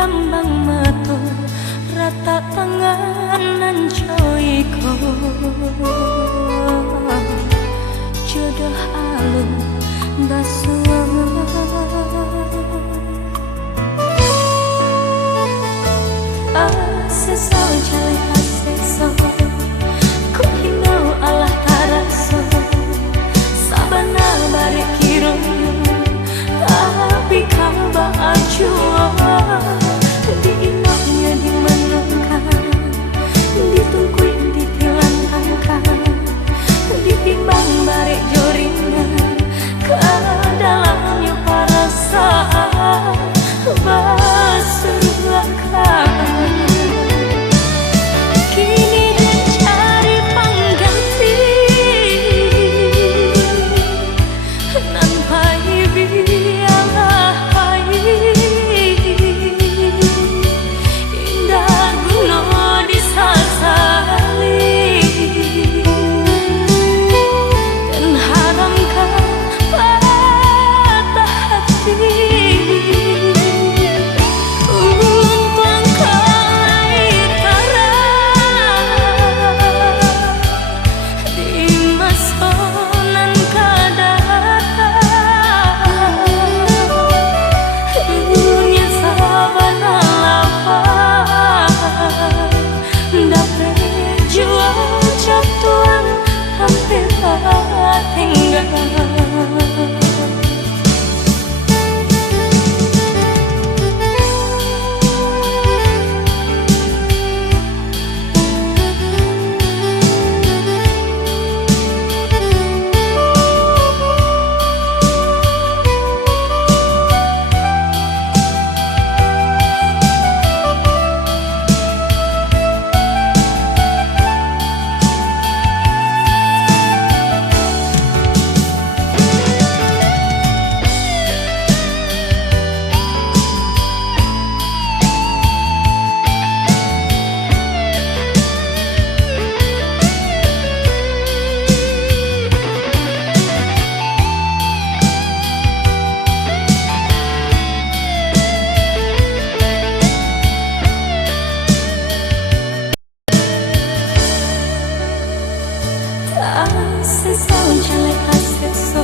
lambang metu rata tanganan coiko jodoh alun basuang aseso jale aseso ku hinau alah taraso sabana bare kiro tapi kaba ajua di inoknya dimenungkan ditungkuin ditilangkan ditimbang bare joringan ke dalamnya perasaan basurlakan kini dia cari pengganti nampai biarlah indah guno disasali dan haramkan patah hati umpang kalai tara di masonan kadata dunia sabana lapang dapet jual jatuhan hampir tinggal. Aseso jale aseso